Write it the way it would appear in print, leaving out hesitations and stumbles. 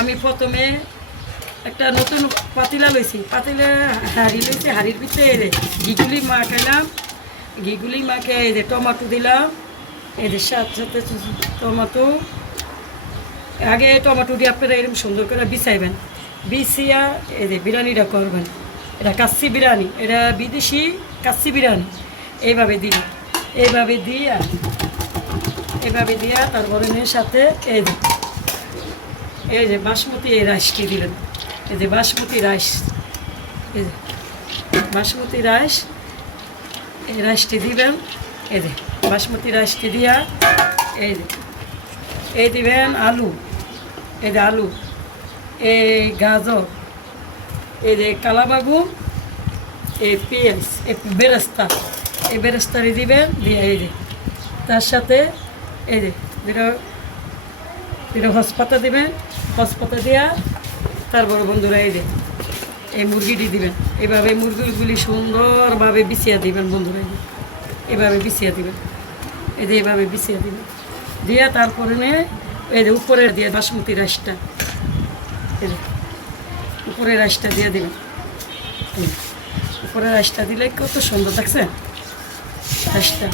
আমি প্রথমে একটা নতুন পাতিলা লইছি, পাতিলা হাঁড়ি লইছি, হাঁড়ির ভিতরে ঘিগুলি মাখাইলাম, ঘিগুলি মাখে এই যে টমেটো দিলাম, এই যে সাথে টমেটো, আগে টমেটো দিয়ে আপনারা এরকম সুন্দর করে বিছাইবেন, বিছিয়া এই যে বিরিয়ানিটা করবেন। এটা কাচ্চি বিরিয়ানি, এটা বিদেশি কাচ্চি বিরিয়ানি। এইভাবে দিন, এইভাবে দিয়া তারপরে এর সাথে এই যে বাসমতি এই রাইসটি দিলেন, এই যে বাসমতি রাইস, এই যে বাসমতি রাইস, এই রাইসটি দিবেন, এই যে বাসমতি রাইসটি দিয়া এই দিবেন আলু, এই যে আলু, এই গাজর, এই যে কালাবাগুন, এই পেঁয়াজ, এই বেরেস্তা, এই বেরেস্তারি দিবেন, দিয়ে এই যে তার সাথে এই যে যেটা হসপাতা দিবেন, হসপাতা দেওয়া তারপরে বন্ধুরা এই যে এই মুরগিটি দিবেন। এইভাবে মুরগিগুলি সুন্দরভাবে বিছিয়ে দিবেন বন্ধুরা, এইভাবে বিছিয়ে দিবেন, এই যে এইভাবে বিছিয়ে দিবেন, দিয়ে তারপরে এই যে উপরে দিয়ে বাসমতি রাইসটা, এই যে উপরের রাইসটা দিয়ে দেবেন। উপরের রাইসটা দিলে কত সুন্দর থাকছে রাইসটা।